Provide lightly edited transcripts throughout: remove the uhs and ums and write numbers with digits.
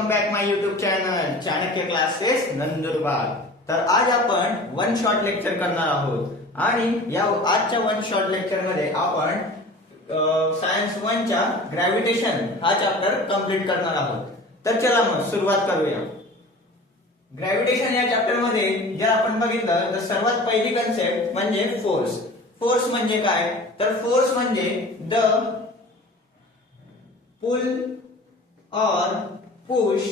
Welcome back my YouTube channel Chanakya classes Nandurbar. तर आज आपण वन शॉट लेक्चर करणार आहोत आणि या आजच्या वन शॉट लेक्चर मध्ये आपण सायन्स 1 च्या ग्रॅव्हिटेशन हा चॅप्टर कंप्लीट करणार आहोत। तर चला मग सुरुवात करूया। ग्रॅव्हिटेशन या चॅप्टर मध्ये जर आपण बघितलं तर सर्वात पहिली कन्सेप्ट म्हणजे फोर्स। फोर्स म्हणजे काय? तर फोर्स म्हणजे the pull or push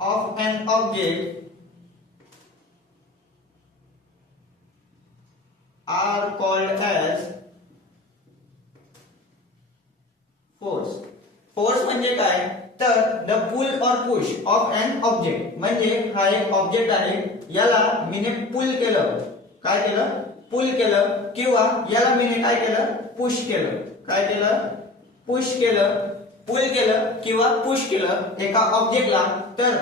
of an object are called as force. Force म्हणजे काय? तर द पुल और पुश ऑफ एन ऑब्जेक्ट म्हणजे हा एक ऑब्जेक्ट आहे, याला मीने पुल केलं, काय केलं? पुल केलं, किंवा याला मीने काय केलं? पुश केलं, काय केलं? पुश केलं, पुल केलं किंवा पुश केलं एका ऑब्जेक्टला, तर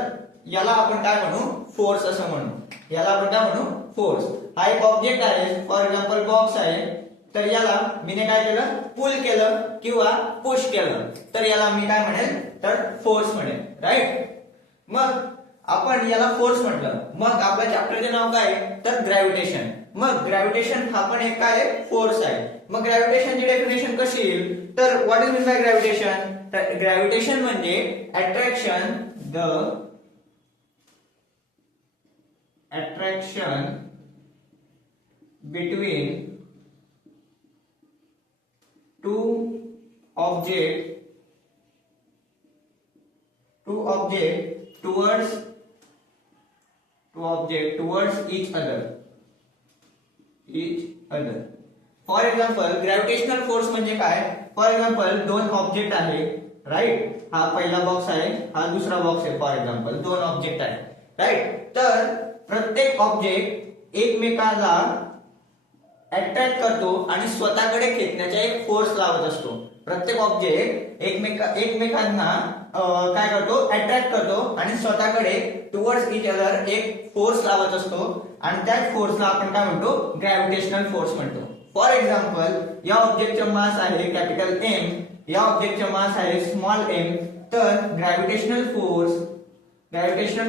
याला आपण काय म्हणू? फोर्स असं म्हणू। याला आपण काय म्हणू? फोर्स। हा एक ऑब्जेक्ट आहे, फॉर एक्झाम्पल बॉक्स आहे, तर याला मीने काय केलं? पुल केलं किंवा पुश केलं, तर याला मी काय म्हणेल? तर फोर्स म्हणेल, राईट? मग आपण याला फोर्स म्हटलं, मग आपल्या चॅप्टरचे नाव काय? तर ग्रॅव्हिटेशन। मग ग्रॅव्हिटेशन हा पण एक काय? फोर्स आहे। मग ग्रॅव्हिटेशनची डेफिनेशन कशी येईल? तर what is mean by gravitation? तर ग्रॅव्हिटेशन म्हणजे attraction, the attraction between two object towards each other. For example gravitational force म्हणजे काय? फॉर एक्झाम्पल दोन ऑब्जेक्ट आहे, राईट? हा पहिला बॉक्स आहे, हा दुसरा बॉक्स आहे, फॉर एक्झाम्पल दोन ऑब्जेक्ट आहे, राईट? तर प्रत्येक ऑब्जेक्ट एकमेकाला अट्रॅक्ट करतो आणि स्वतःकडे खेचण्याचा एक फोर्स लावत असतो। प्रत्येक ऑब्जेक्ट एकमेकांना काय करतो? अट्रॅक्ट करतो आणि स्वतःकडे टुवर्ड्स इच अदर एक फोर्स लावत असतो, आणि त्या फोर्सला आपण काय म्हणतो? ग्रॅव्हिटेशनल फोर्स म्हणतो। फॉर एक्झाम्पल या ऑब्जेक्टचा मास आहे कॅपिटल एम, या ऑब्जेक्टचा मास आहे स्मॉल एम, तर ग्रॅव्हिटेशनल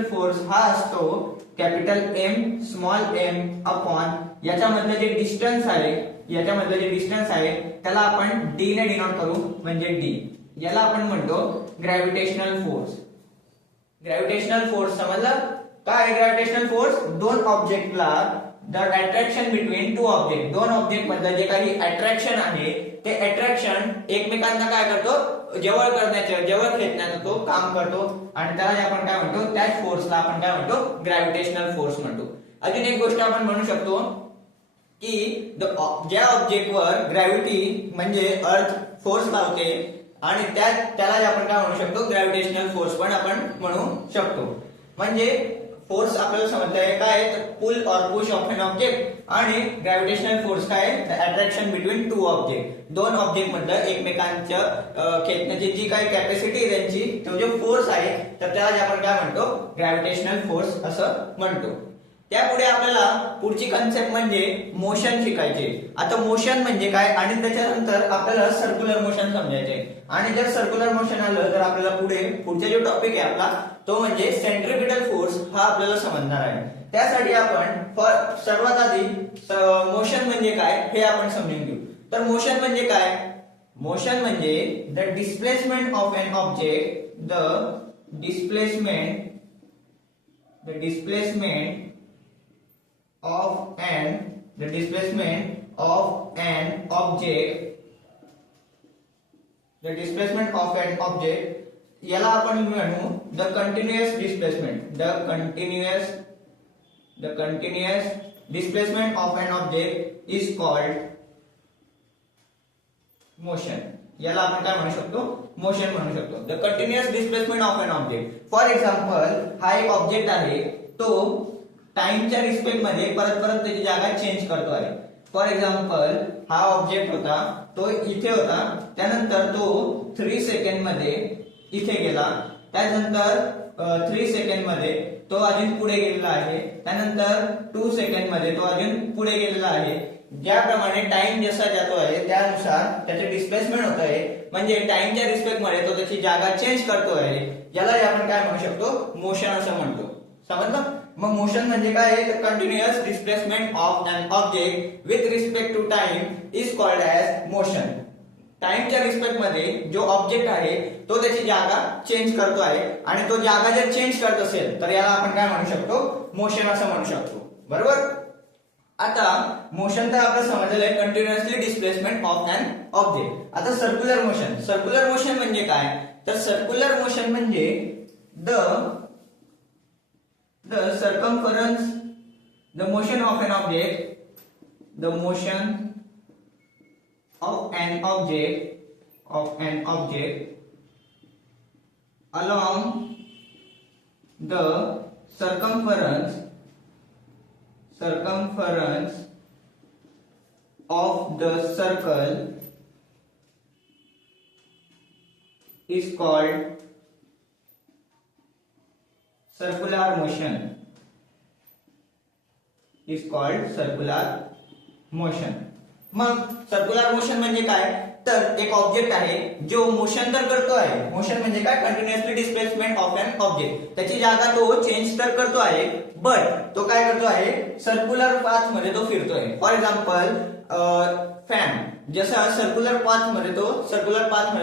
फोर्स हा असतो capital M small M upon याच्यामधलं जे डिस्टन्स आहे, त्याला आपण डी ने डिनोट करू, म्हणजे डी। याला आपण म्हणतो ग्रॅव्हिटेशनल फोर्स। ग्रॅव्हिटेशनल फोर्स समजलं? काय ग्रॅव्हिटेशनल फोर्स? दोन ऑब्जेक्टला the attraction between two object, दोन ऑब्जेक्ट मधलं जे काही अट्रॅक्शन आहे ते अट्रॅक्शन एकमेकांना काय करतो? जवळ खेचण्याचं तो काम करतो, आणि त्याला आपण काय म्हणतो? त्याच फोर्सला आपण काय म्हणतो? ग्रॅव्हिटेशनल फोर्स म्हणतो। अजून एक गोष्ट आपण म्हणू शकतो की ज्या ऑब्जेक्टवर ग्रॅव्हिटी म्हणजे अर्थ फोर्स लावते, आणि त्याला आपण काय म्हणू शकतो? ग्रॅव्हिटेशनल फोर्स पण आपण म्हणू शकतो। म्हणजे फोर्स आपल्याला समजलंय काय? तर पुल और पुश ऑफ एन ऑब्जेक्ट, आणि ग्रॅव्हिटेशनल फोर्स काय? अट्रॅक्शन बिटवीन टू ऑब्जेक्ट, दोन ऑब्जेक्ट मधलं एकमेकांच्या खेचण्याची जी काही कॅपॅसिटी आहे त्यांची, तो जो फोर्स आहे, तर त्याला आपण काय म्हणतो? ग्रॅव्हिटेशनल फोर्स असं म्हणतो। त्यापुढे आपल्याला पुढची कन्सेप्ट म्हणजे मोशन शिकायचे। आता मोशन म्हणजे काय, आणि त्याच्यानंतर आपल्याला सर्क्युलर मोशन समजायचे, आणि जर सर्क्युलर मोशन आलं तर आपल्याला पुढचा जो टॉपिक आहे आपला तो म्हणजे सेंट्रिपिटल फोर्स हा आपल्याला समजणार आहे। त्यासाठी आपण सर्वात आधी मोशन म्हणजे काय हे आपण समजून घेऊ। तर मोशन म्हणजे काय? मोशन म्हणजे the displacement of an object, the displacement of an object, याला आपण म्हणू the continuous displacement of an object is called motion. याला आपण काय म्हणू शकतो? मोशन म्हणू शकतो, the continuous displacement of an object. For example हा एक ऑब्जेक्ट आहे, तो टाइमच्या रिस्पेक्ट मध्ये परत त्याची जागा चेंज करतो आहे। फॉर एक्झाम्पल हा ऑब्जेक्ट होता, तो इथे होता, त्यानंतर तो 3 सेकंड मध्ये इथे गेला, त्यानंतर 3 सेकंड मध्ये तो अजून पुढे गेलेला आहे, त्यानंतर 2 सेकंड मध्ये तो अजून पुढे गेलेला आहे। ज्याप्रमाणे टाइम जसा जातो आहे त्यानुसार त्याचे डिस्प्लेसमेंट होत आहे, म्हणजे टाइमच्या रिस्पेक्ट मध्ये तो त्याची जागा चेंज करतो आहे, याला आपण काय म्हणू शकतो, मोशन असं म्हणतो. समजलं? मग मोशन म्हणजे काय आहे, तर continuous displacement of an object with respect to time is called as motion. टाइमच्या रिस्पेक्ट मध्ये जो ऑब्जेक्ट आहे तो त्याची जागा चेंज करतो आहे आणि तो जागा जर चेंज करत असेल तर याला आपण काय म्हणू शकतो, मोशन असं म्हणू शकतो. बरोबर? आता मोशन तर आपलं समजलेलं आहे, continuously displacement of an object. आता सर्क्युलर मोशन. सर्क्युलर मोशन म्हणजे काय, तर सर्क्युलर मोशन म्हणजे the circumference, the motion of an object, the motion of an object along the circumference of the circle is called circular motion. Is called circular motion. मग circular motion म्हणजे काय, तर एक object आहे जो motion तर करतो आहे. मोशन म्हणजे काय, continuously displacement of an object. त्याची जागा तो चेंज तर करतो आहे, बट तो काय करतो आहे, सर्क्युलर पाथ मध्ये तो फिरतोय. फॉर एक्झाम्पल फॅन, जसा सर्क्युलर पाथ मध्ये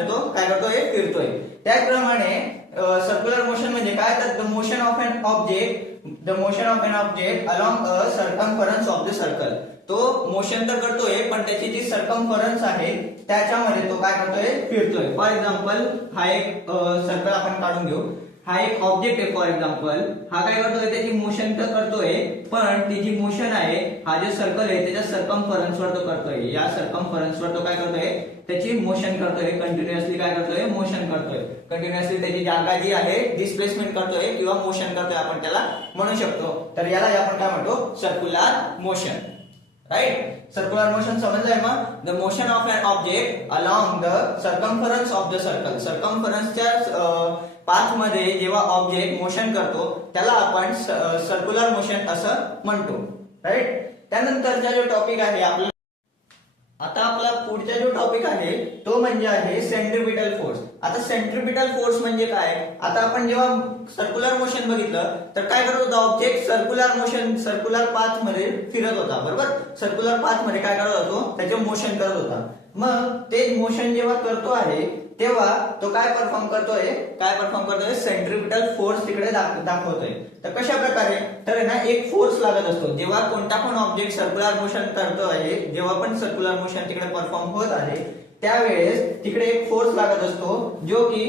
तो काय करतोय, फिरतोय. त्याचप्रमाणे सर्क्युलर मोशन म्हणजे काय, तर the motion of an object along a circumference of the circle. तो मोशन तर करतोय पण त्याची जी सर्कम्फरन्स आहे त्याच्यामध्ये तो काय करतोय, फिरतोय. फॉर एक्झाम्पल हा एक सर्कल आपण काढून घेऊ. हा एक ऑब्जेक्ट आहे. फॉर एक्झाम्पल हा काय करतोय, त्याची मोशन तर करतोय पण ती जी मोशन आहे, हा जे सर्कल आहे त्याच्या सर्कम्फरन्स वर तो करतोय. या सर्कम्फरन्स वर तो काय करतोय, त्याची मोशन करतोय. कंटिन्युअसली काय करतोय, मोशन करतोय. कंटिन्युअसली त्याची जागा जी आहे डिस्प्लेसमेंट करतोय किंवा मोशन करतोय, आपण त्याला म्हणू शकतो. तर याला आपण काय म्हणतो, circular motion. Right? Circular motion समजलंय. मग the motion of an object along the circumference of the circle. सर्कम्फरन्सच्या पाथ मध्ये जेव्हा ऑब्जेक्ट मोशन करतो त्याला आपण सर्क्युलर मोशन असं म्हणतो. राईट? त्यानंतरचा जो टॉपिक आहे आपला, आता आपला पुढचा जो टॉपिक आहे तो म्हणजे आहे सेंट्रिपिटल फोर्स. आता सेंट्रिपिटल फोर्स म्हणजे काय, आता आपण जेव्हा सर्क्युलर मोशन बघितलं तर काय करत होता, ऑब्जेक्ट सर्क्युलर पाथ मध्ये फिरत होता. बरोबर? सर्क्युलर पाथ मध्ये काय करत होतो, त्याचे मोशन करत होता. मग ते मोशन जेव्हा करतो आहे तेव्हा तो काय परफॉर्म करतोय, सेंट्रिपिटल फोर्स तिकडे दाखवतोय. तर कशा प्रकारे, तर ना एक फोर्स लागत असतो जेव्हा कोणता पण ऑब्जेक्ट सर्क्युलर मोशन करतो आहे. जेव्हा पण सर्क्युलर मोशन तिकडे परफॉर्म होत आहे त्यावेळेस तिकडे एक फोर्स लागत असतो जो की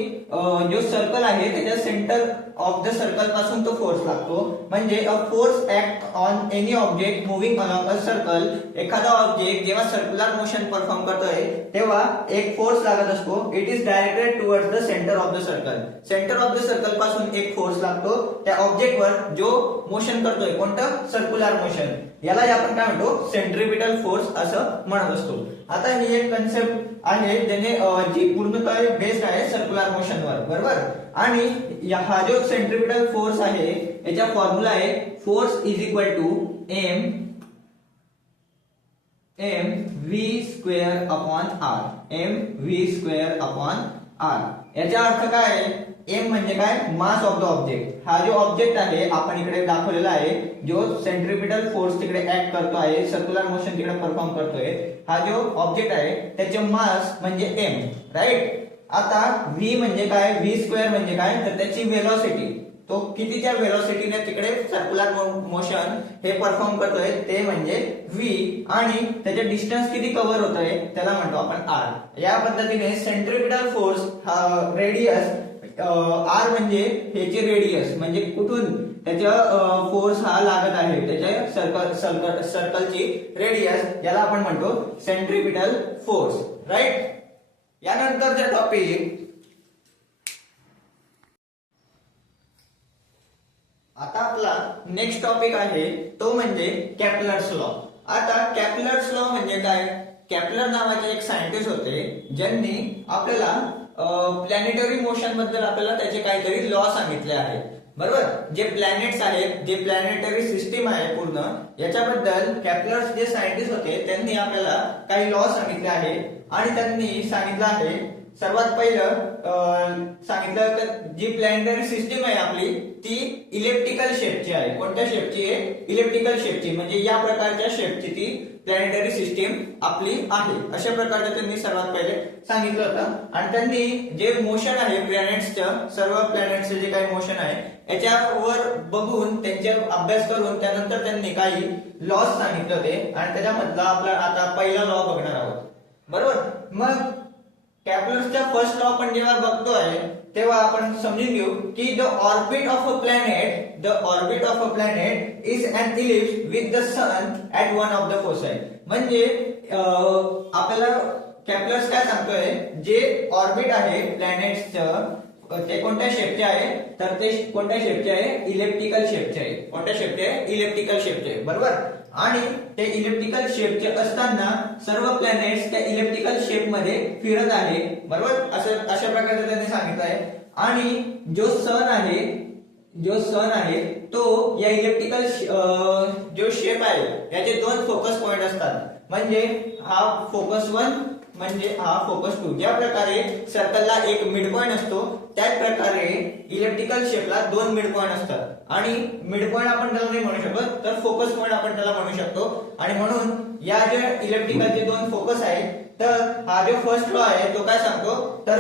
जो सर्कल आहे त्याच्या सेंटर ऑफ द सर्कल पासून तो फोर्स लागतो. म्हणजे a force act on any object moving along a circle. एखादा ऑब्जेक्ट जेव्हा सर्क्युलर मोशन परफॉर्म करतोय तेव्हा एक फोर्स लागत असतो. It is directed towards the centre of the circle. Centre of the circle पासून एक फोर्स लागतो त्या ऑब्जेक्ट वर जो मोशन करतोय, कोणतं, सर्क्युलर मोशन. याला आपण काय म्हणतो, सेंट्रिपिटल फोर्स असं म्हणत असतो. आता ही एक कन्सेप्ट आहे ज्याने जी पूर्णतः बेस्ड आहे सर्क्युलर मोशनवर. बरोबर? आणि हा जो सेंट्रिपिटल फोर्स आहे याचा फॉर्म्युला आहे force is equal to M V square upon R. याचा अर्थ काय आहे, एम म्हणजे काय, मास ऑफ द ऑब्जेक्ट. हा जो ऑब्जेक्ट आहे आपण इकडे दाखवलेला आहे, जो सेंट्रिपिटल फोर्स तिकडे ऍक्ट करतो आहे, सर्क्युलर मोशन तिकडे परफॉर्म करतोय, हा जो ऑब्जेक्ट आहे त्याचे मास म्हणजे एम. राईट? आता व्ही म्हणजे काय, व्ही स्क्वेअर म्हणजे काय, तर त्याची वेलोसिटी, तो कितीच्या वेलोसिटीने तिकडे सर्क्युलर मोशन हे परफॉर्म करतोय ते म्हणजे व्ही. आणि त्याचे डिस्टन्स किती कव्हर होतोय त्याला म्हणतो आपण आर. या पद्धतीने सेंट्रिपिटल फोर्स हा रेडियस आर म्हणजे ह्याची रेडियस म्हणजे कुठून त्याच्या फोर्स हा लागत आहे त्याच्या सर्कलची रेडियस, याला आपण म्हणतो सेंट्रिपिटल फोर्स. राईट? यानंतरचा टॉपिक, आता आपला नेक्स्ट टॉपिक आहे तो म्हणजे केपलर्स लॉ. आता केपलर्स लॉ म्हणजे काय, केपलर नावाचे एक सायंटिस्ट होते ज्यांनी आपल्याला प्लॅनेटरी मोशन बद्दल आपल्याला त्याचे काहीतरी लॉ सांगितले आहेत. बरोबर? जे प्लॅनेट्स आहेत, जे प्लॅनेटरी सिस्टीम आहे पूर्ण, याच्याबद्दल केपलर्स जे सायंटिस्ट होते त्यांनी आपल्याला काही लॉ सांगितले आहे. आणि त्यांनी सांगितलं आहे सर्वात पहिलं सांगितलं तर जी प्लॅनेटरी सिस्टीम आहे आपली ती इलेप्टिकल शेपची आहे. कोणत्या शेपची आहे? इलेप्टिकल शेपची, म्हणजे या प्रकारच्या शेपची ती प्लॅनेटरी सिस्टीम आपली आहे. अशा प्रकारचं त्यांनी सर्वात पहिले सांगितलं होतं. आणि त्यांनी जे मोशन आहे प्लॅनेट्सचं, सर्व प्लॅनेट्सचं जे काही मोशन आहे याच्यावर बघून त्यांचे अभ्यास करून त्यानंतर त्यांनी काही लॉज सांगितले होते आणि त्याच्यामधला आपला आता पहिला लॉ बघणार आहोत. बरोबर. मग कॅप्लरचा फर्स्ट लॉ आपण जेव्हा बघतोय तेव्हा आपण समजून घेऊ की the orbit of a planet is an ellipse with the sun at one of the foci. म्हणजे आपल्याला कॅप्लर्स काय सांगतोय, जे ऑर्बिट आहे प्लॅनेट्सचं ते कोणत्या शेपचे आहे, तर ते कोणत्या शेपचे आहे? इलेप्टिकल शेपचे आहे. कोणत्या शेपचे आहे? इलेप्टिकल शेपचे आहे. बरोबर. आणि ते इलेप्टिकल शेपचे असताना सर्व प्लॅनेट्स त्या इलेप्टिकल शेप मध्ये फिरत आहे. बरोबर. अशा प्रकारचे त्यांनी सांगितलं आहे. आणि जो सन आहे तो या इलेप्टिकल जो शेप आहे याचे दोन फोकस पॉइंट असतात. म्हणजे हा फोकस 1 म्हणजे हा फोकस 2. ज्या प्रकारे सर्कलला एक मिड पॉइंट असतो त्याच प्रकारे इलेप्टिकल शेपला दोन मिड पॉइंट असतात. आणि मिड पॉइंट आपण त्याला नाही म्हणू शकत, तर फोकस पॉइंट आपण त्याला म्हणू शकतो. आणि म्हणून या ज्या इलेप्टिकलचे दोन फोकस आहेत, तर हा जो फर्स्ट लॉ आहे तो काय सांगतो, तर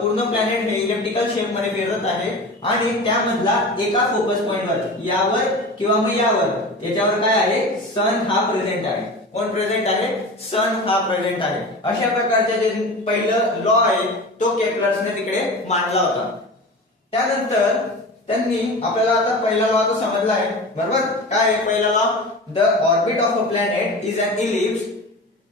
पूर्ण प्लॅनेट हे इलेप्टिकल शेप मध्ये फिरत आहे आणि त्यामधला एका फोकस पॉइंटवर, यावर किंवा मग यावर, याच्यावर काय आहे? सन हा प्रेझेंट आहे. कोण प्रेझेंट आहे? सन हा प्रेझेंट आहे. अशा प्रकारचे जे पहिलं लॉ आहे तो केप्लर्सने तिकडे मांडला होता. त्यानंतर त्यांनी आपल्याला आता पहिला लॉ तो समजला आहे. बरोबर. काय आहे पहिला law? The orbit of a planet is an ellipse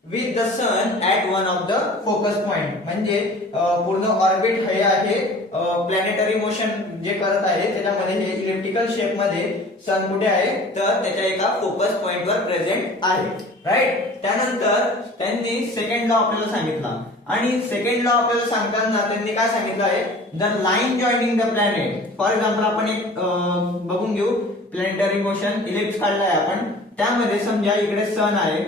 with the sun at one of the focus point. म्हणजे पूर्ण ऑर्बिट हे आहे प्लॅनेटरी मोशन जे करत आहे त्याच्यामध्ये हे इलेप्टिकल शेप मध्ये सन कुठे आहे, तर त्याच्या एका फोकस पॉइंट वर प्रेझेंट आहे. राईट. त्यानंतर त्यांनी सेकंड लॉ आपल्याला सांगितला. आणि सेकंड लॉ आपल्याला सांगताना त्यांनी काय सांगितलं आहे, the line joining the planet. For example आपण एक बघून घेऊ प्लॅनेटरी मोशन इलिप्स काढलाय आपण. त्यामध्ये समजा इकडे सन आहे.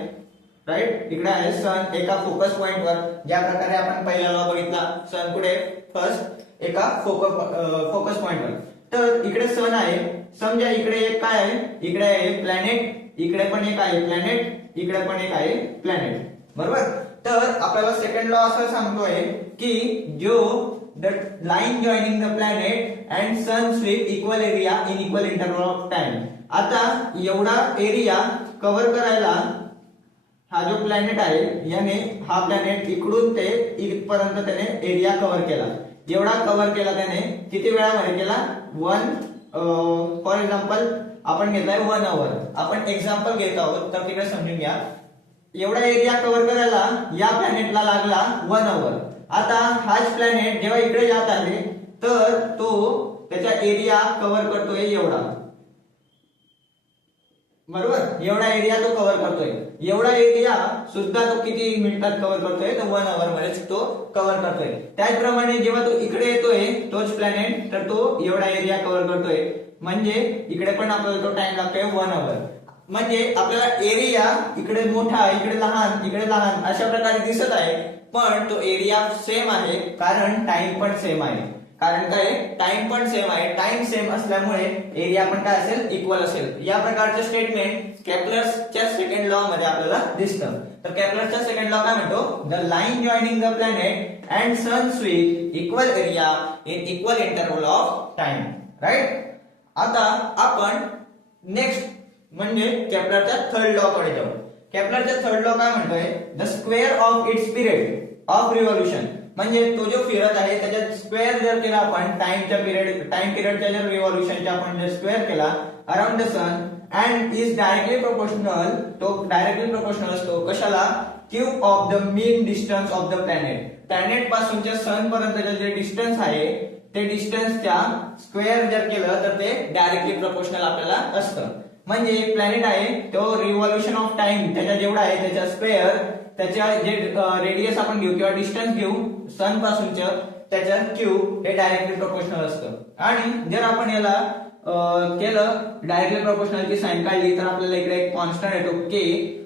राईट. इकडे आहे सन एका फोकस पॉइंट वर. ज्या प्रकारे आपण पहिला लॉ बघितला, सन कुठे फर्स्ट एका फोकस पॉइंट वर. तर इकडे सन आहे. समजा इकडे एक काय आहे, इकडे आहे प्लॅनेट, इकडे पण एक आहे प्लॅनेट, इकडे पण एक आहे प्लॅनेट. बरोबर. तर आपल्याला सेकंड लॉ असं सांगतोय की जो the line joining the planet and sun sweep equal area in equal interval of time. आता एवढा एरिया कव्हर करायला हा जो प्लॅनेट आहे याने हा प्लॅनेट इकडून ते इथपर्यंत त्याने एरिया कव्हर केला. एवढा कव्हर केला त्याने किती वेळामध्ये केला? 1 फॉर एक्झाम्पल आपण घेतलाय 1 आवर. आपण एक्झाम्पल घेत आहोत तर तिकडे समजून घ्या. एवढा एरिया कव्हर करायला या प्लॅनेटला लागला 1 आवर. आता हाच प्लॅनेट जेव्हा इकडे जात आहे तर तो त्याचा एरिया कव्हर करतोय एवढा. बरोबर. एवढा एरिया तो कव्हर करतोय. एवढा एरिया सुद्धा तो किती मिनिटात कव्हर करतोय, तर 1 आवर मध्येच तो कव्हर करतोय. त्याचप्रमाणे जेव्हा तो इकडे येतोय तोच प्लॅनेट, तर तो एवढा एरिया कव्हर करतोय. म्हणजे इकडे पण आपल्याला तो टाइम लागतोय 1 आवर. म्हणजे आपल्याला एरिया इकडे मोठा, इकडे लहान अशा प्रकारे दिसत आहे, पण तो एरिया सेम आहे कारण टाइम पण सेम आहे. कारण काय? टाइम पण सेम आहे. टाइम सेम असल्यामुळे एरिया पण काय असेल? इक्वल असेल. या प्रकारचं स्टेटमेंट केप्लरच्या सेकंड लॉ मध्ये आपल्याला दिसतं. तर केप्लरचा सेकंड लॉ काय म्हणतो? The line joining the planet and sun sweep equal area in equal interval of time. Right. आता आपण नेक्स्ट म्हणजे केप्लरच्या थर्ड लॉ कडे जाऊ. केप्लरचा थर्ड लॉ काय म्हणतोय? The square of its period of revolution. म्हणजे तो जो फिरत आहे त्याच्या स्क्वेअर जर केला आपण टाइम पिरियडच्या जर रिव्होल्यूशनच्या आपण जर स्क्वेअर केला around the sun and is directly proportional. तो डायरेक्टली प्रोपोर्शनल असतो कशाला? Cube of the mean distance of the planet. Planet पासूनच्या सन पर्यंतचे जे डिस्टन्स आहे ते डिस्टन्सच्या स्क्वेअर जर केलं तर ते डायरेक्टली प्रोपोर्शनल आपल्याला असतं. म्हणजे एक प्लॅनेट आहे तो रिव्होल्यूशन ऑफ टाइम त्याच्या जेवढा आहे त्याच्या स्क्वेअर, त्याच्या जे रेडियस आपण घेऊ किंवा डिस्टन्स घेऊ सन पासूनचं त्याच्या क्यूब हे डायरेक्टली प्रोपोर्शनल असतं. आणि जर आपण याला केलं डायरेक्टली प्रोपोर्शनलची साइन काढली तर आपल्याला इकडे एक कॉन्स्टंट येतो के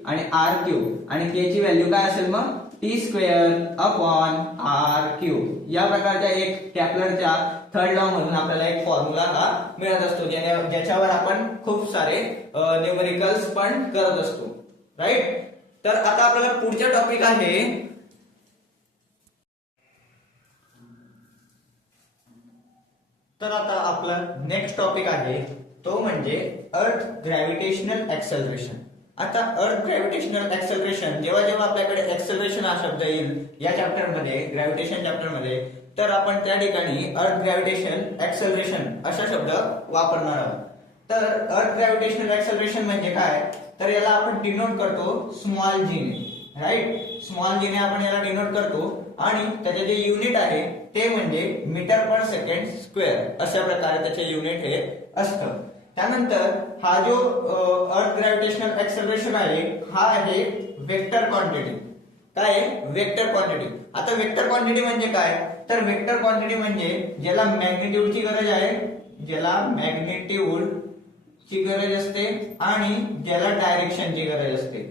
आणि आर क्यूब. आणि के ची व्हॅल्यू काय असेल? मग T square upon R cube या प्रकारच्या एक कॅपलरच्या थर्ड लॉ मधून आपल्याला एक फॉर्म्युला हा मिळत असतो ज्याच्यावर आपण खूप सारे न्यूमेरिकल्स पण करत असतो, राईट. तर आता आपल्याला पुढचा टॉपिक आहे तर आता आपला नेक्स्ट टॉपिक आहे तो म्हणजे अर्थ ग्रॅव्हिटेशनल ऍक्सेलरेशन. आता अर्थ ग्रॅव्हिटेशनल ऍक्सेलरेशन जेव्हा जेव्हा आपल्याकडे ऍक्सेलरेशन हा शब्द येईल या चॅप्टर मध्ये, ग्रॅव्हिटेशन चॅप्टर मध्ये, तर आपण त्या ठिकाणी अर्थ ग्रॅव्हिटेशन ऍक्सेलरेशन असा शब्द वापरणार आहोत. तर अर्थ ग्रॅव्हिटेशनल ऍक्सेलरेशन म्हणजे काय, तर याला आपण डिनोट करतो स्मॉल जी ने, राईट. स्मॉल जी ने आपण याला डिनोट करतो आणि त्याचे जे युनिट आहे ते म्हणजे मीटर पर सेकंड स्क्वेअर अशा प्रकारे त्याचे युनिट हे असतं. त्यानंतर हा जो अर्थ ग्रॅव्हिटेशनल ऍक्सेलरेशन आहे हा आहे वेक्टर क्वांटिटी. काय आहे? Vector quantity. आता वेक्टर क्वांटिटी म्हणजे काय, तर वेक्टर क्वांटिटी म्हणजे ज्याला मॅग्निट्यूडची गरज आहे, ज्याला मॅग्निट्यूड ची गरज असते आणि ज्याला डायरेक्शनची गरज असते,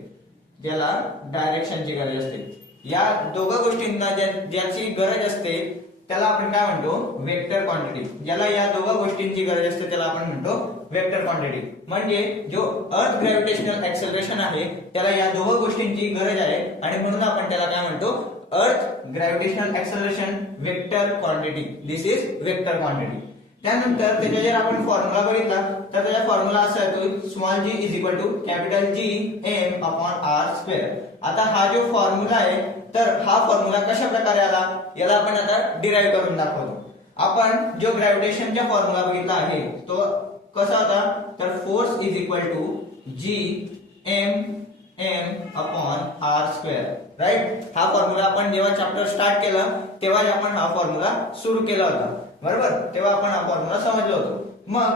ज्याला डायरेक्शनची गरज असते. या दोघा गोष्टींना ज्याची गरज असते त्याला आपण काय म्हणतो, वेक्टर क्वांटिटी. ज्याला या दोघा गोष्टींची गरज असते त्याला आपण म्हणतो वेक्टर क्वांटिटी. म्हणजे जो अर्थ ग्रॅव्हिटेशनल ऍक्सेलरेशन आहे त्याला या दोघा गोष्टींची गरज आहे आणि म्हणून आपण त्याला काय म्हणतो, अर्थ gravitational acceleration vector quantity. This is vector quantity. त्यानंतर त्याचा जर आपण फॉर्म्युला बघितला तर त्याचा फॉर्म्युला असा येतो small G is equal to capital G M upon R square. आता हा जो फॉर्म्युला आहे तर हा फॉर्म्युला कशा प्रकारे आला याला आपण आता डिराइव्ह करून दाखवतो. आपण जो ग्रॅव्हिटेशनचा फॉर्म्युला बघितला आहे तो कसा होता, तर force is equal to G M M upon R square, right. हा फॉर्म्युला आपण जेव्हा चॅप्टर स्टार्ट केला तेव्हा आपण हा फॉर्म्युला सुरू केला होता, बरोबर. तेव्हा आपण हा फॉर्म्युला समजलो होतो. मग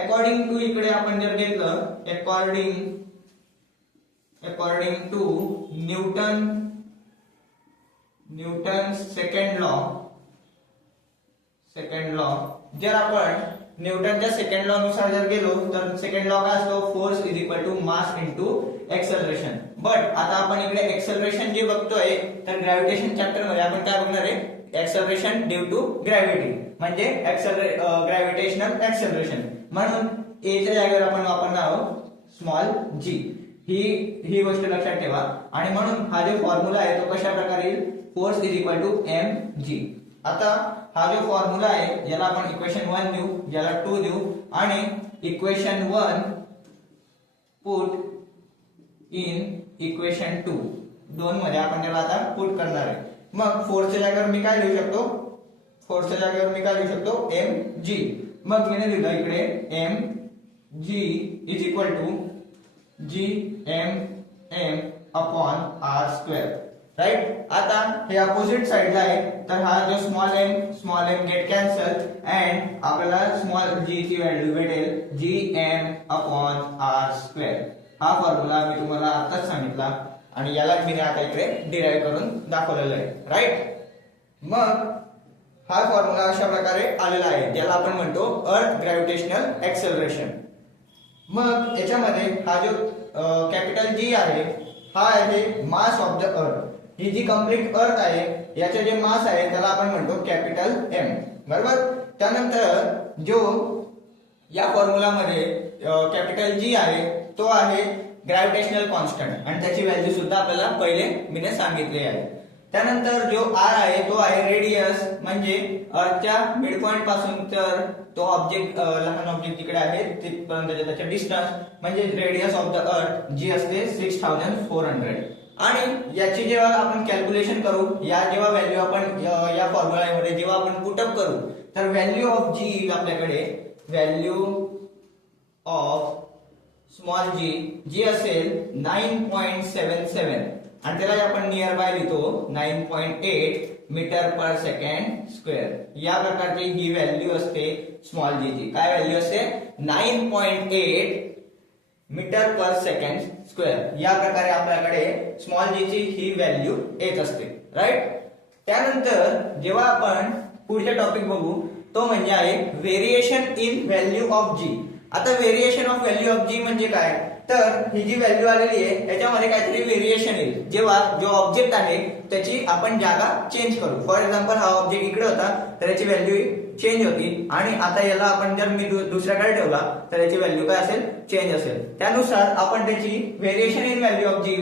अकॉर्डिंग टू इकडे आपण जर घेतलं according to Newton second law जर आपण न्यूटनच्या सेकंड लॉ नुसार जर गेलो तर सेकंड लॉ काय असतो, force is equal to mass into acceleration. But आता आपण इकडे एक्सेलरेशन जे बघतोय तर ग्रॅव्हिटेशन चॅप्टर मध्ये आपण काय बघणार आहे, एक्सेलरेशन ड्यू टू ग्रॅव्हिटी म्हणजे ग्रॅव्हिटेशनल एक्सेलरेशन. म्हणून ए च्या जागेवर आपण वापरणार आहोत स्मॉल जी. ही गोष्ट लक्षात ठेवा. आणि म्हणून हा जो फॉर्म्युला आहे तो कशा प्रकारे येईल, force is equal to M G. आता हा जो फॉर्म्युला आहे याला आपण इक्वेशन 1 देऊ, याला 2 देऊ आणि इक्वेशन 1 पुट इन इक्वेशन 2 मध्ये आपण त्याला आता पुट करणार आहे. मग फोर्सच्या जागेवर मी काय लिहू शकतो, एम जी. मग मी लिहिलं इकडे M G is equal to G M M upon R square, right. आता हे अपोजिट साइडला आहे तर हा जो small M get cancel and आपल्याला स्मॉल जी ची व्हॅल्यू भेटेल G M upon R square. हा फॉर्म्युला मी तुम्हाला आताच सांगितला आणि याला मी आता इकडे डिराइव्ह करून दाखवलेलं आहे, राईट. मग हा फॉर्म्युला अशा प्रकारे आलेला आहे ज्याला आपण म्हणतो अर्थ ग्रॅव्हिटेशनल एक्सेलरेशन. मग याच्यामध्ये हा जो कॅपिटल जी आहे हा आहे मास ऑफ द अर्थ. ही जी कम्प्लीट अर्थ आहे याचे जे मास आहे त्याला आपण म्हणतो कॅपिटल एम, बरोबर. त्यानंतर जो या फॉर्म्युला मध्ये कॅपिटल जी आहे तो आहे ग्रॅव्हिटेशनल कॉन्स्टंट आणि त्याची व्हॅल्यू सुद्धा आपल्याला पहिले मी सांगितली आहे. त्यानंतर जो आर आहे तो आहे रेडियस म्हणजे अर्थच्या मिड पॉइंट पासून तर तो ऑब्जेक्ट लहान ऑब्जेक्ट जिकडे आहे तिथपर्यंत त्याचे डिस्टन्स म्हणजे रेडियस ऑफ द अर्थ जी असते 6400. आणि याची जेव्हा आपण कॅल्क्युलेशन करू या जेव्हा व्हॅल्यू आपण या फॉर्म्युलामध्ये जेव्हा आपण पुटअप करू तर व्हॅल्यू ऑफ जी येईल आपल्याकडे, व्हॅल्यू ऑफ स्मॉल जी असेल 9.77 आणि त्याला आपण नियर बाय लिहितो 9.8 मीटर पर सेकंड स्क्वेअर. या प्रकारची ही व्हॅल्यू असते स्मॉल जी ची. काय व्हॅल्यू असते, 9.8 मीटर पर सेकंड स्क्वेअर. या प्रकारे आपल्याकडे स्मॉल जी ची ही व्हॅल्यू येत असते, राईट. त्यानंतर जेव्हा आपण पुढचा टॉपिक बघू तो म्हणजे आहे व्हेरिएशन इन व्हॅल्यू ऑफ जी. आता व्हेरिएशन ऑफ व्हॅल्यू ऑफ जी म्हणजे काय, तर ही जी व्हॅल्यू आलेली आहे याच्यामध्ये काहीतरी व्हेरिएशन येईल. जेव्हा जो ऑब्जेक्ट आहे त्याची आपण जागा चेंज करू. फॉर एक्झाम्पल हा ऑब्जेक्ट इकडे होता तर याची व्हॅल्यू चेंज होती आणि आता याला आपण जर मी दुसऱ्याकडे ठेवला तर याची व्हॅल्यू काय असेल, चेंज असेल. त्यानुसार आपण त्याची variation in value of G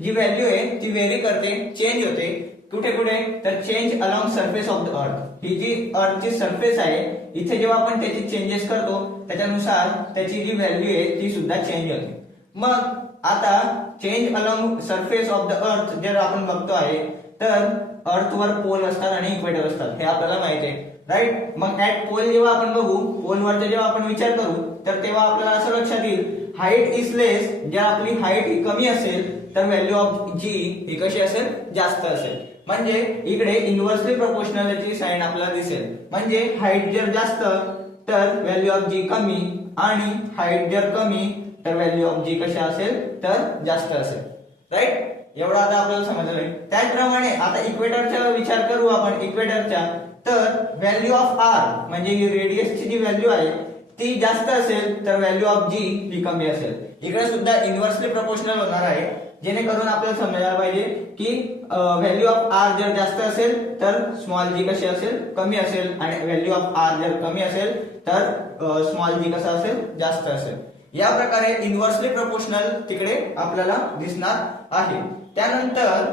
G value आहे ती व्हेरी करते, चेंज होते. कुठे कुठे तर change along surface of the earth. ही जी अर्थची सरफेस आहे इथे जेव्हा आपण त्याची चेंजेस करतो त्याच्यानुसार त्याची जी व्हॅल्यू आहे ती सुद्धा चेंज होते. मग आता change along surface of the अर्थ जर आपण बघतो आहे तर अर्थवर पोल असतात आणि इक्वेटर असतात हे आपल्याला माहिती आहे, राईट. मग ऍट पोल जेव्हा आपण बघू, पोलवरचा जेव्हा आपण विचार करू तर तेव्हा आपल्याला असं लक्षात येईल हाईट इज लेस. जर आपली हाईट ही कमी असेल तर व्हॅल्यू ऑफ जी ही कशी असेल, जास्त असेल. म्हणजे इकडे इन्व्हर्सली प्रोपोर्शनॅलिटी साइन आपल्याला दिसेल. म्हणजे हाईट जर जास्त तर व्हॅल्यू ऑफ जी कमी आणि हाईट जर कमी तर व्हॅल्यू ऑफ जी कशी असेल तर जास्त असेल, राईट. एवढं आता आपल्याला समजलंय. त्याचप्रमाणे आता इक्वेटरचा विचार करू आपण. इक्वेटरच्या तर व्हॅल्यू ऑफ आर म्हणजे रेडियसची जी व्हॅल्यू आहे ती जास्त असेल तर व्हॅल्यू ऑफ जी ही कमी असेल. इकडे सुद्धा इन्व्हर्सली प्रोपोर्शनल होणार आहे जेणेकरून आपल्याला समजायला पाहिजे की व्हॅल्यू ऑफ आर जर जास्त असेल तर स्मॉल जी कशी असेल, कमी असेल. आणि व्हॅल्यू ऑफ आर जर कमी असेल तर स्मॉल जी कसा असेल, जास्त असेल. या प्रकारे इन्व्हर्सली प्रोपोर्शनल तिकडे आपल्याला दिसणार आहे. त्यानंतर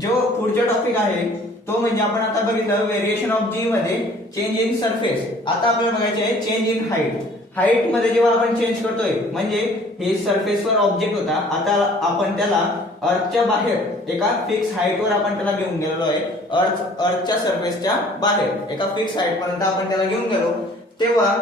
जो पुढचा टॉपिक आहे तो म्हणजे आपण आता बघितलं व्हेरिएशन ऑफ जी मध्ये चेंज इन सरफेस. आता आपल्याला बघायचे आहे चेंज इन हाईट. हाईट मध्ये जेव्हा आपण चेंज करतोय म्हणजे हे सरफेसवर ऑब्जेक्ट होता, आता आपण त्याला अर्थच्या बाहेर एका फिक्स हाईट वर आपण त्याला घेऊन गेलेलो आहे. अर्थच्या सरफेसच्या बाहेर एका फिक्स हाईट पर्यंत आपण त्याला घेऊन गेलो तेव्हा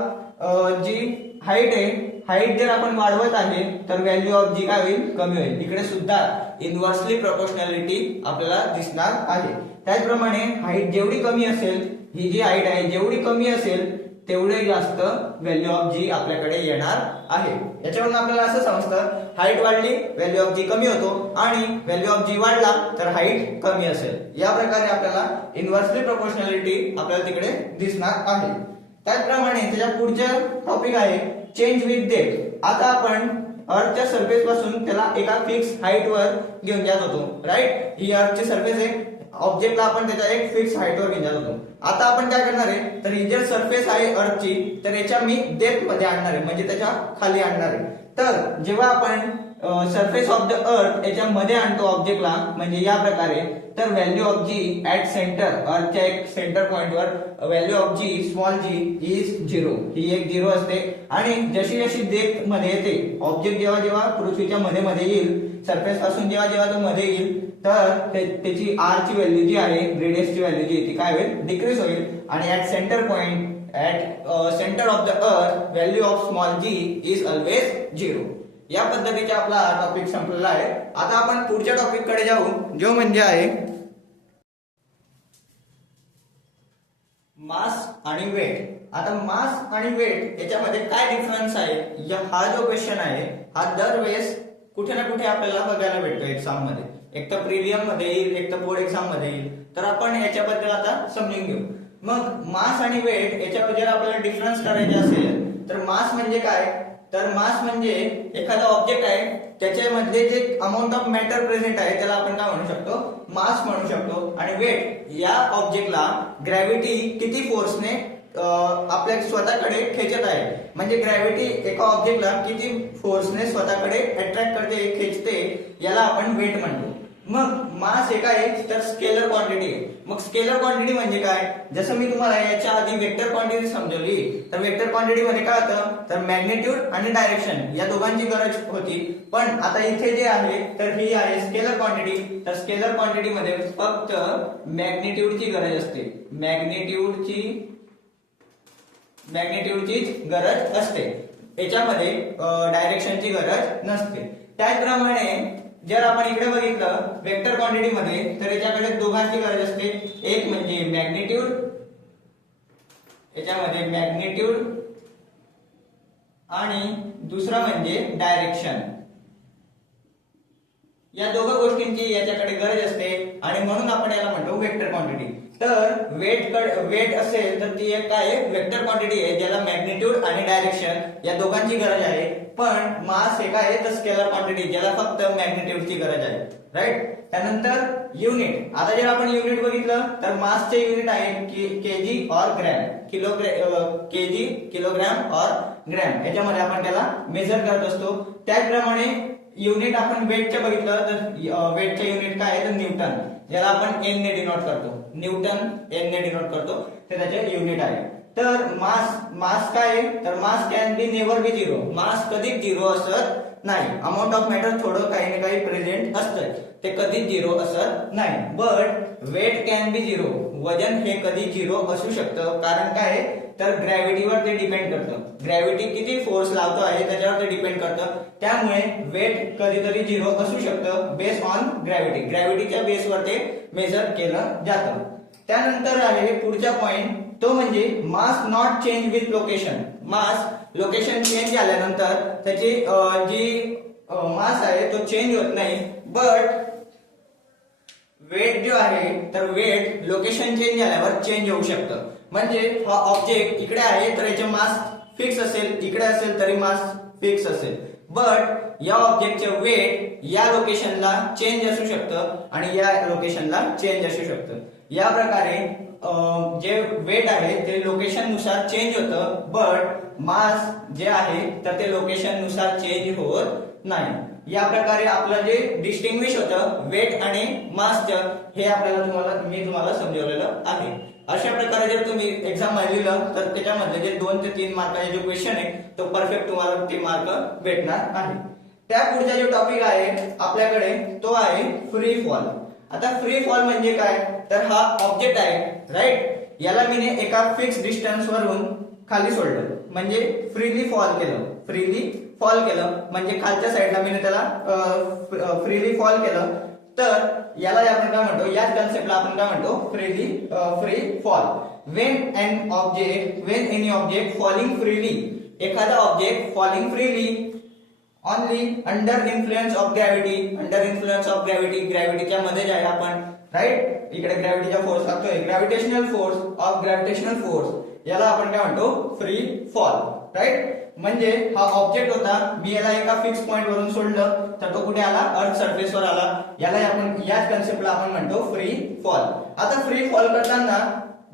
जी हाईट आहे, हाईट जर आपण वाढवत आहे तर व्हॅल्यू ऑफ जी काय होईल, कमी होईल. इकडे सुद्धा इन्व्हर्सली प्रोपोर्शनॅलिटी आपल्याला दिसणार आहे. त्याचप्रमाणे हाईट जेवढी कमी असेल, ही जी हाईट आहे जेवढी कमी असेल तेवढे जास्त व्हॅल्यू ऑफ जी आपल्याकडे येणार आहे. याच्यावरून आपल्याला असं समजतं हाईट वाढली व्हॅल्यू ऑफ जी कमी होतो आणि व्हॅल्यू ऑफ जी वाढला तर हाईट कमी असेल. या प्रकारे आपल्याला इन्व्हर्सली प्रोपोर्शनॅलिटी आपल्याला तिकडे दिसणार आहे. त्याचप्रमाणे त्याच्या पुढचा टॉपिक आहे चेंज विथ डेप्थ. आता आपण अर्थच्या सरफेस पासून त्याला एका फिक्स हाईट वर घेऊन जात होतो, राईट. ही अर्थची सरफेस आहे, ऑब्जेक्टला आपण त्याच्या एक फिक्स हाईट वर घेऊन जात होतो. आता आपण काय करणार आहे तर ही जर सरफेस आहे अर्थची तर याच्या मी डेप्थ मध्ये आणणार आहे म्हणजे त्याच्या खाली आणणार आहे. तर जेव्हा आपण सरफेस ऑफ द अर्थ याच्या मध्ये आणतो ऑब्जेक्टला म्हणजे या प्रकारे तर value of g at centre अर्थच्या एक सेंटर पॉइंट वर value of g small G is 0. ही एक 0 असते. आणि जशी जशी डेप्थ मध्ये येते ऑब्जेक्ट जेव्हा जेव्हा पृथ्वीच्या मध्ये येईल सरफेस पासून जेव्हा जेव्हा तो मध्ये येईल तर त्याची आर ची व्हॅल्यू जी आहे रेडियसची व्हॅल्यू जी ती काय होईल, डिक्रीज होईल. आणि at centre point at centre of the earth value of small G is always 0. या पद्धतीचा आपला टॉपिक संपलेला आहे. आता आपण पुढच्या टॉपिक कडे जाऊ जो म्हणजे आहे मास आणि वेट. आता मास आणि वेट याच्यामध्ये काय डिफरन्स आहे हा जो क्वेश्चन आहे हा दरवेळेस कुठे ना कुठे आपल्याला बघायला भेटतो एक्झाम मध्ये. एक तर प्रिलियम मध्ये येईल, एक तर बोर्ड एक्झाम मध्ये येईल. तर आपण याच्याबद्दल आता समजून घेऊ. मग मास आणि वेट याच्यावर जर आपल्याला डिफरन्स करायचे असेल तर मास म्हणजे काय तर मास म्हणजे एखादा ऑब्जेक्ट आहे त्याच्यामध्ये जे अमाऊंट ऑफ मॅटर प्रेझेंट आहे त्याला आपण काय म्हणू शकतो, मास म्हणू शकतो. आणि वेट या ऑब्जेक्टला ग्रॅव्हिटी किती फोर्सने आपल्या स्वतःकडे खेचत आहे म्हणजे ग्रॅव्हिटी एका ऑब्जेक्टला किती फोर्सने स्वतःकडे अट्रॅक्ट करते, खेचते, याला आपण वेट म्हणतो. मग मास हे काय तर स्केलर क्वांटिटी आहे. मग स्केलर क्वांटिटी म्हणजे काय, जसं मी तुम्हाला याच्या आधी वेक्टर क्वांटिटी समजवली तर वेक्टर क्वांटिटी मध्ये काय होतं तर मॅग्निट्यूड आणि डायरेक्शन या दोघांची गरज होती. पण आता इथे जे आहे तर ही आहे स्केलर क्वांटिटी. तर स्केलर क्वांटिटी मध्ये फक्त मॅग्निट्यूडची गरज असते, मॅग्निट्यूडची गरज असते, याच्यामध्ये डायरेक्शनची गरज नसते. त्याचप्रमाणे जर आपण इकडे बघितलं वेक्टर क्वांटिटी मध्ये तर याच्याकडे दोघांची गरज असते. एक म्हणजे मॅग्निट्यूड, याच्यामध्ये मॅग्निट्यूड आणि दुसरा म्हणजे डायरेक्शन. या दोघा गोष्टींची याच्याकडे गरज असते आणि म्हणून आपण याला म्हणतो वेक्टर क्वांटिटी. तर वेट असेल तर ती एक काय वेक्टर क्वांटिटी आहे ज्याला मॅग्निट्यूड आणि डायरेक्शन या दोघांची गरज आहे. पण मास हे काय तर स्केलर क्वांटिटी, ज्याला फक्त मॅग्निट्यूडची गरज आहे, राईट. त्यानंतर युनिट. आता जर आपण युनिट बघितलं तर मासचे युनिट आहे केजी और ग्रॅम, केजी, किलोग्रॅम और ग्रॅम, याच्यामध्ये आपण त्याला मेजर करत असतो. त्याचप्रमाणे युनिट आपण वेटचे बघितलं तर वेटचे युनिट काय आहे तर न्यूटन, ज्याला आपण एन ने डिनोट करतो, न्यूटन एन ने डिनोट करतो, ते त्याचे युनिट आहे. तर मास काय आहे तर mass can be never be zero, mass कधीच झिरो असत नाही. अमाऊंट ऑफ मॅटर थोडं काही ना काही प्रेझेंट असतं, ते कधीच झिरो असत नाही. But weight can be zero, वजन हे कधी झिरो असू शकतं. कारण काय तर ग्रॅव्हिटीवर ते डिपेंड करतं, ग्रॅव्हिटी किती फोर्स लावतो आहे त्याच्यावर ते डिपेंड करतं. त्यामुळे वेट कधीतरी झिरो असू शकतं बेस्ड ऑन ग्रॅव्हिटी, ग्रॅव्हिटीच्या बेसवर ते मेजर केलं जातं. त्यानंतर आहे पुढचा पॉइंट, तो म्हणजे मास not change with location. Mass location change झाल्यानंतर त्याची जी मास आहे तो चेंज होत नाही. बट वेट जो आहे तर वेट लोकेशन चेंज झाल्यावर चेंज होऊ शकतं. म्हणजे हा ऑब्जेक्ट इकडे आहे तर याचे मास फिक्स असेल, इकडे असेल तरी मास फिक्स असेल. बट या ऑब्जेक्टचे वेट या लोकेशनला चेंज असू शकतं आणि या लोकेशनला चेंज असू शकतं. या प्रकारे जे वेट आहे ते लोकेशन नुसार चेंज होतं, बट मास जे आहे तर ते लोकेशन नुसार चेंज होत नाही. या प्रकारे आपलं जे डिस्टिंग्विश होतं वेट आणि मासचं, हे आपल्याला मी तुम्हाला समजवलेलं आहे. अशा प्रकारे जर तुम्ही एक्झाम मध्ये लिहिलं तर त्याच्यामध्ये जे 2 ते 3 मार्काचे जे क्वेश्चन आहे तो परफेक्ट तुम्हाला ते मार्क भेटणार आहे. त्या पुढचा जो टॉपिक आहे आपल्याकडे तो आहे फ्री फॉल. आता फ्री फॉल म्हणजे काय तर हा ऑब्जेक्ट आहे, राईट. याला मी एका फिक्स डिस्टन्स वरून खाली सोडलं म्हणजे फ्रीली फॉल केलं, फ्रीली फॉल केलं म्हणजे खालच्या साईडला मी त्याला फ्रीली फॉल केलं. तर याला आपण काय म्हणतो, याच कन्सेप्टला आपण काय म्हणतो free fall. When any object falling freely, एखादा object falling freely only under influence of gravity, under influence of gravity, ग्रॅव्हिटीच्या मध्ये आहे आपण, राईट. इकडे ग्रॅव्हिटीचा फोर्स लागतोय, gravitational force of gravitational force, याला आपण काय म्हणतो फ्री फॉल, राईट. म्हणजे हा ऑब्जेक्ट होता, मी याला एका फिक्स पॉइंट वरून सोडलं तर तो कुठे आला अर्थ सरफेसवर आला. याला आपण याच कन्सेप्टला आपण म्हणतो फ्री फॉल. आता फ्री फॉल करताना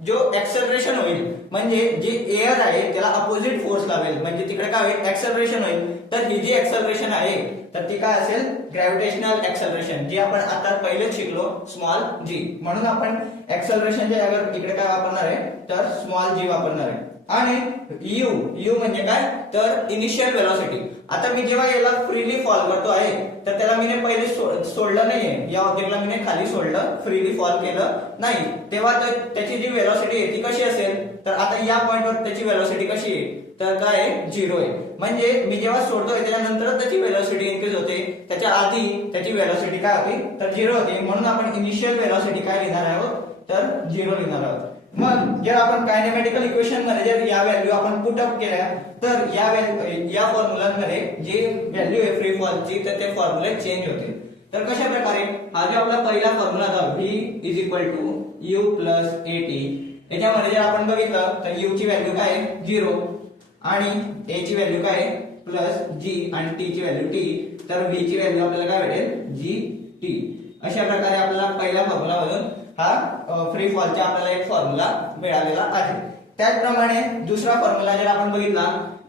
जो एक्सेलरेशन होईल म्हणजे जे एअर आहे त्याला अपोजिट फोर्स लावेल, म्हणजे तिकडे काय होईल एक्सेलरेशन होईल. तर ही जी एक्सेलरेशन आहे तर ती काय असेल ग्रॅव्हिटेशनल एक्सेलरेशन, जी आपण आता पहिलेच शिकलो स्मॉल जी. म्हणून आपण एक्सेलरेशनच्या जागेवर इकडे काय वापरणार आहे तर स्मॉल जी वापरणार आहे. आणि यू म्हणजे काय तर इनिशियल वेलोसिटी. आता मी जेव्हा याला फ्रीली फॉल करतो आहे तर त्याला मी पहिले सोडलं नाहीये, या ऑब्जेक्टला मी खाली सोडलं, फ्रीली फॉल केलं नाही, तेव्हा त्याची जी वेलोसिटी आहे ती कशी असेल तर आता या पॉइंटवर त्याची वेलोसिटी कशी आहे तर काय 0 आहे. म्हणजे मी जेव्हा सोडतोय त्याच्यानंतर त्याची वेलोसिटी इन्क्रीज होते, त्याच्या आधी त्याची वेलोसिटी काय होती तर 0 होती. म्हणून आपण इनिशियल वेलोसिटी काय लिहिणार आहोत तर 0 लिहिणार आहोत. मग जर आपण कायनेमॅटिकल इक्वेशन मध्ये जर या व्हॅल्यू आपण पुट अप केल्या तर या फॉर्म्युलामध्ये जी व्हॅल्यू आहे फ्री फॉलची तर ते फॉर्म्युले चेंज होते. तर कशा प्रकारे हा जो आपला पहिला फॉर्म्युला होता v = u + at, याच्यामध्ये जर आपण बघितलं तर u ची व्हॅल्यू काय आहे 0 आणि a ची व्हॅल्यू काय आहे +g आणि t ची व्हॅल्यू t, तर v ची व्हॅल्यू आपल्याला काय भेटेल gt. अशा प्रकारे आपल्याला पहिल्या फॉर्म्युलामधून हा फ्री फॉलचा आपल्याला एक फॉर्म्युला मिळालेला आहे. त्याचप्रमाणे दुसरा फॉर्म्युला जर आपण बघितला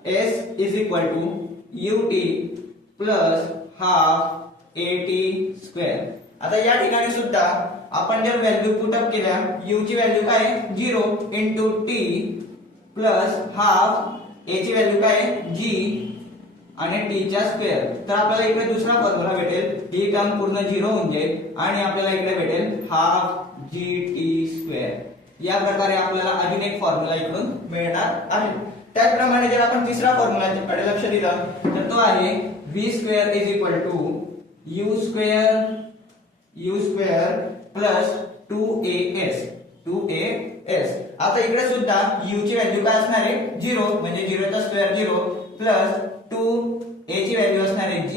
s = ut + ½ at². आता या ठिकाणी सुद्धा आपण जर व्हॅल्यू पुट अप केल्या, u ची व्हॅल्यू काय 0 * t + ½ a ची व्हॅल्यू काय g आणि t चा स्क्वेअर, तर आपल्याला इकडे दुसरा फॉर्म्युला भेटेल, ही टर्म पूर्ण 0 होऊन जाईल आणि आपल्याला इकडे भेटेल ½ gt². या प्रकारे आपल्याला अजून एक फॉर्म्युला इकडून मिळणार आहे. त्याचप्रमाणे जर आपण तिसरा फॉर्म्युलाकडे लक्ष दिलं तर तो आहे v² = u² + 2as. आता इकडे सुद्धा u ची व्हॅल्यू काय असणार आहे 0, म्हणजे 0 चा स्क्वेअर 0 + 2a ची व्हॅल्यू असणार आहे g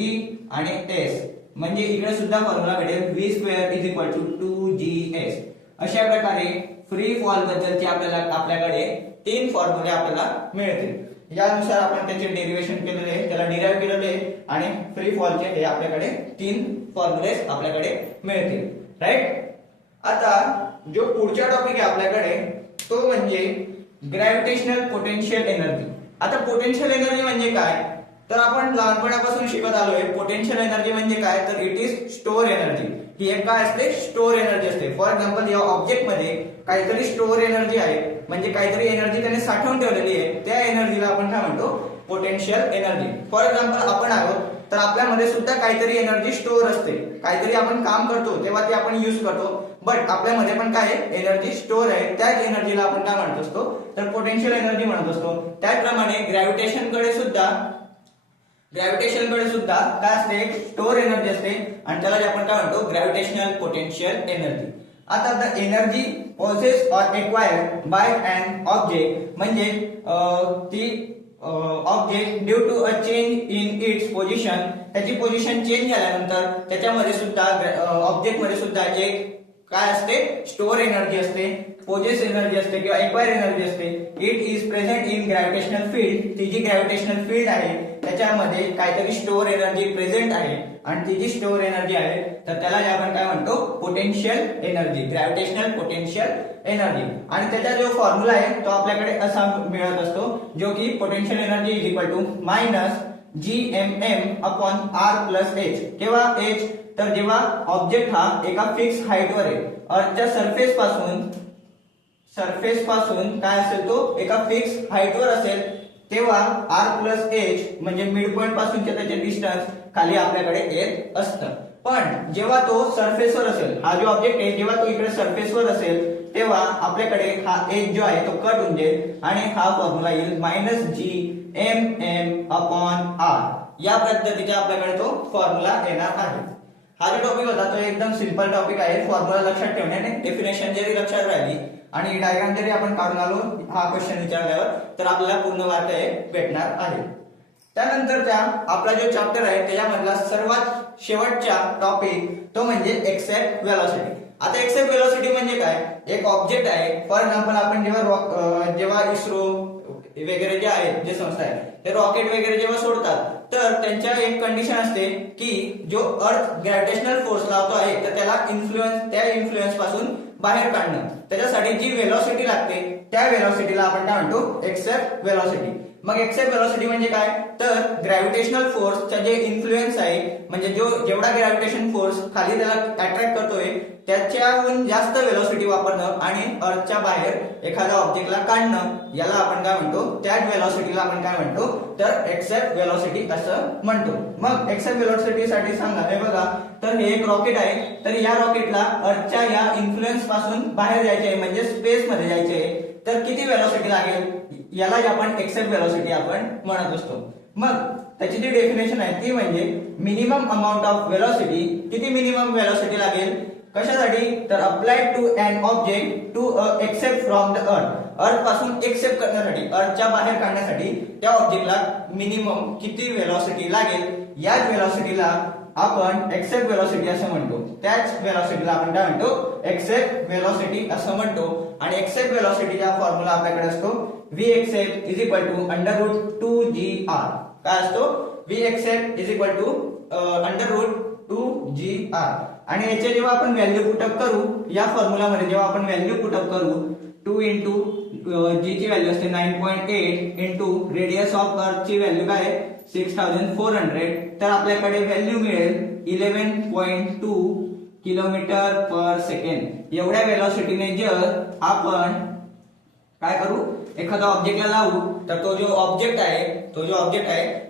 आणि s, म्हणजे इकडे सुद्धा फॉर्म्युला भेटेल v² = 2gs. अशा प्रकारे फ्री फॉल बद्दलचे आपल्याकडे 3 फॉर्म्युले आपल्याला मिळतील. यानुसार आपण त्याचे डेरिव्हेशन केलेले आहे, त्याला डिराइव्ह केलेले आहे आणि फ्री फॉलचे हे आपल्याकडे 3 फॉर्म्युलेस आपल्याकडे मिळतील. राईट. आता जो पुढचा टॉपिक आहे आपल्याकडे तो म्हणजे ग्रॅव्हिटेशनल पोटेन्शियल एनर्जी. आता पोटेन्शियल एनर्जी म्हणजे काय, तर आपण लहानपणापासून शिकत आलोय पोटेन्शियल एनर्जी म्हणजे काय, तर इट इज स्टोअर एनर्जी. ही एक काय असते, स्टोअर एनर्जी असते. फॉर एक्झाम्पल या ऑब्जेक्ट मध्ये काहीतरी स्टोअर एनर्जी आहे, म्हणजे काहीतरी एनर्जी त्याने साठवून ठेवलेली आहे, त्या एनर्जीला आपण काय म्हणतो, पोटेन्शियल एनर्जी. फॉर एक्झाम्पल आपण आहोत तर आपल्यामध्ये सुद्धा काहीतरी एनर्जी स्टोअर असते, काहीतरी आपण काम करतो तेव्हा ती आपण युज करतो, बट आपल्यामध्ये पण काय एनर्जी स्टोअर आहे, त्याच एनर्जीला आपण काय म्हणत असतो, तर पोटेन्शियल एनर्जी म्हणत असतो. त्याचप्रमाणे ग्रॅव्हिटेशन कडे सुद्धा काय असते, स्टोअर एनर्जी असते आणि त्याला आपण काय म्हणतो, ग्रॅव्हिटेशनल पोटेन्शियल एनर्जी. आता the energy possess or acquired by an object म्हणजे ती object due to a change in its position, त्याची पोझिशन चेंज झाल्यानंतर त्याच्यामध्ये सुद्धा ऑब्जेक्ट मध्ये सुद्धा एक काय असते, स्टोअर एनर्जी असते, पोजेस एनर्जी असते किंवा एक्वायर एनर्जी असते. It is present in gravitational field. ती जी ग्रॅव्हिटेशनल फील्ड आहे त्याच्यामध्ये काहीतरी स्टोअर एनर्जी प्रेझेंट आहे आणि ती जी स्टोअर एनर्जी आहे तर त्याला आपण काय म्हणतो, potential energy, gravitational potential energy. आणि त्याचा जो फॉर्म्युला आहे तो आपल्याकडे असा मिळत असतो, जो की potential energy is equal to minus GMM upon R plus H. केव्हा H, तर जेव्हा ऑब्जेक्ट हा एका फिक्स हाईट वर आहे, अर्थच्या सरफेस पासून काय असेल, तो एका फिक्स हाईट वर असेल, तेव्हा R प्लस H म्हणजे मिड पॉइंट पासूनचे त्याचे डिस्टन्स खाली आपल्याकडे येत असतं. पण जेव्हा तो सरफेसवर असेल, हा जो ऑब्जेक्ट आहे जेव्हा तो इकडे सरफेसवर असेल तेव्हा आपल्याकडे हा एज जो आहे तो कट होऊन जाईल आणि हा फॉर्म्युला येईल मायनस GMM अपॉन R. या पद्धतीने आपल्याकडे तो फॉर्म्युला येणार आहे. हा जो टॉपिक होता तो एकदम सिंपल टॉपिक आहे, फॉर्म्युला लक्षात ठेवण्याने डेफिनेशन जरी लक्षात राहिली आणि डायग्राम जरी आपण काढून आलो हा क्वेश्चन विचारल्यावर तर आपल्याला पूर्ण वाक्य हे भेटणार आहे. त्यानंतरचा आपला जो चॅप्टर आहे त्याच्यामधला सर्वात शेवटचा टॉपिक तो म्हणजे एक्सेप्ट वेलोसिटी. आता एक्सेप्ट वेलोसिटी म्हणजे काय, एक ऑब्जेक्ट आहे. फॉर एक्झाम्पल आपण जेव्हा इस्रो वगैरे जे आहेत, जे संस्था आहे ते रॉकेट वगैरे जेव्हा सोडतात तर त्यांच्या एक कंडिशन असते की जो अर्थ ग्रॅव्हिटेशनल फोर्स लावतो आहे तर त्याला त्या इन्फ्लुएन्स पासून बाहेर काढणं, त्याच्यासाठी जी वेलोसिटी लागते त्या वेलोसिटीला आपण काय म्हणतो, एक्सेप्ट वेलोसिटी. मग एक्सेप्ट वेलोसिटी म्हणजे काय, तर ग्रॅव्हिटेशनल फोर्सचा जे इन्फ्लुएन्स आहे, म्हणजे जेवढा ग्रॅव्हिटेशन फोर्स खाली त्याला अट्रॅक्ट करतोय त्याच्याहून जास्त वेलोसिटी वापरणं आणि अर्थच्या बाहेर एखाद्या ऑब्जेक्टला काढणं, याला आपण काय म्हणतो, त्याच वेलोसिटीला आपण काय म्हणतो, तर एक्सेप्ट वेलोसिटी असं म्हणतो. मग एक्सेप्ट वेलोसिटी साठी सांगा, हे बघा, तर हे एक रॉकेट आहे, तर या रॉकेटला अर्थच्या या इन्फ्लुएन्स पासून बाहेर जायचे आहे म्हणजे स्पेस मध्ये जायचे आहे, तर किती वेलोसिटी लागेल, याला आपण एक्सेप्ट वेलोसिटी आपण म्हणत असतो. मग त्याची जी डेफिनेशन आहे ती म्हणजे मिनिमम अमाउंट ऑफ वेलोसिटी. किती मिनिमम वेलोसिटी लागेल, कशासाठी, तर applied to an object to एक्सेप्ट फ्रॉम द अर्थ पासून एक्सेप्ट करण्यासाठी, अर्थच्या बाहेर काढण्यासाठी त्या ऑब्जेक्टला मिनिमम किती वेलोसिटी लागेल, याच वेलोसिटीला आपण एक्सेप्ट वेलोसिटी असं म्हणतो. त्याच वेलोसिटीला आपण काय म्हणतो, एक्सेप्ट वेलोसिटी असं म्हणतो. आणि एक्सेप्ट वेलोसिटीचा फॉर्म्युला आपल्याकडे असतो v एक्सेप्ट is equal to under root 2gr. काय असतो, v एक्सेप्ट is equal to under root 2gr. आणि याचे जेव्हा आपण व्हॅल्यू पुटअप करू, या फॉर्म्युला मध्ये जेव्हा आपण व्हॅल्यू पुटअप करू, 2 इंटू जी ची व्हॅल्यू असते 9.8 इंटू रेडियस ऑफ अर्थ ची व्हॅल्यू काय आहे 6400, तर आपल्याकडे व्हॅल्यू मिळेल 11.2 किलोमीटर पर सेकंड. एवढ्या वेलोसिटीने जर आपण काय करू, एखादा ऑब्जेक्टला लावू, तर तो जो ऑब्जेक्ट आहे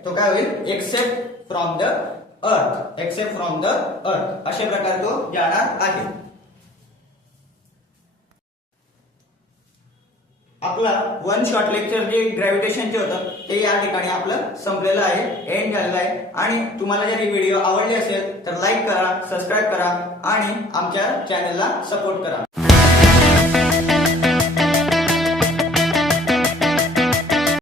तो काय होईल, except from the earth, except from the earth अशा प्रकारे तो जाणार आहे. आपला वन शॉर्ट लेक्चर जे ग्रॅव्हिटेशनचे होतं ते या ठिकाणी आपलं संपलेलं आहे, एंड झालेलं आहे. आणि तुम्हाला जर ही व्हिडिओ आवडली असेल तर लाईक करा, सबस्क्राईब करा आणि आमच्या चॅनलला सपोर्ट करा.